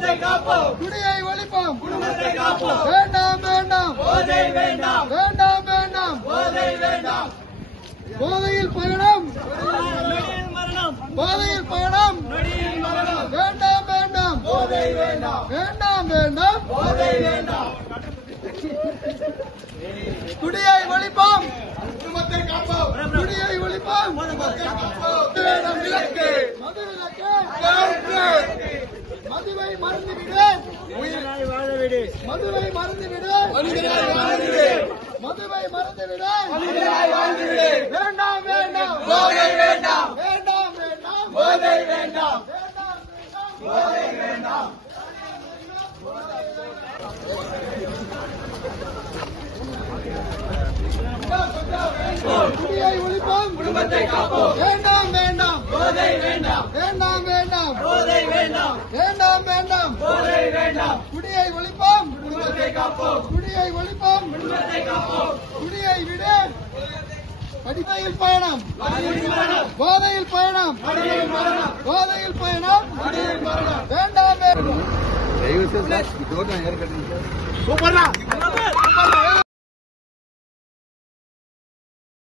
குடும்பத்தை காப்போம். குடியை ஒழிப்போம். குடும்பத்தை காப்போம். வேண்டாம் வேண்டாம் போதை வேண்டாம். வேண்டாம் வேண்டாம் போதை வேண்டாம். போதையில் பயணம். போதையில் பயணம். வேண்டாம் வேண்டாம் போதை வேண்டாம். வேண்டாம் வேண்டாம் போதை வேண்டாம். குடியை ஒழிப்போம். குடும்பத்தை காப்போம். குடியை ஒழிப்போம். குடும்பத்தை காப்போம். வேண்டாம் விலக்கு. மது விலக்கு. மதுவை மறந்துவிடு. உயிராய் வாழவிடு. மதுவை மறந்துவிடு. மனிதனாய் வாழ்ந்துவிடு. மதுவை மறந்துவிடு. மனிதனாய் வாழ்ந்துவிடு. வேண்டாம் வேண்டாம் போதை வேண்டாம். வேண்டாம் வேண்டாம் போதை வேண்டாம். வேண்டாம் வேண்டாம் போதை வேண்டாம். குடியை ஒழிப்போம். குடும்பத்தை காப்போம். வேண்டாம் வேண்டாம் போதை வேண்டாம். வேண்டாம் வேண்டாம் போதை வேண்டாம். வேண்டாம் வேண்டாம் போதை வேண்டாம். குடியை ஒழிப்போம். குடும்பத்தை காப்போம். குடியை ஒழிப்போம். குடும்பத்தை காப்போம். குடியை விடு. படிப்பையில் பயணம். போதையில் பயணம். போதையில் பயணம். வேண்டாம் வேண்டாம். சூப்பர்ண்ணா.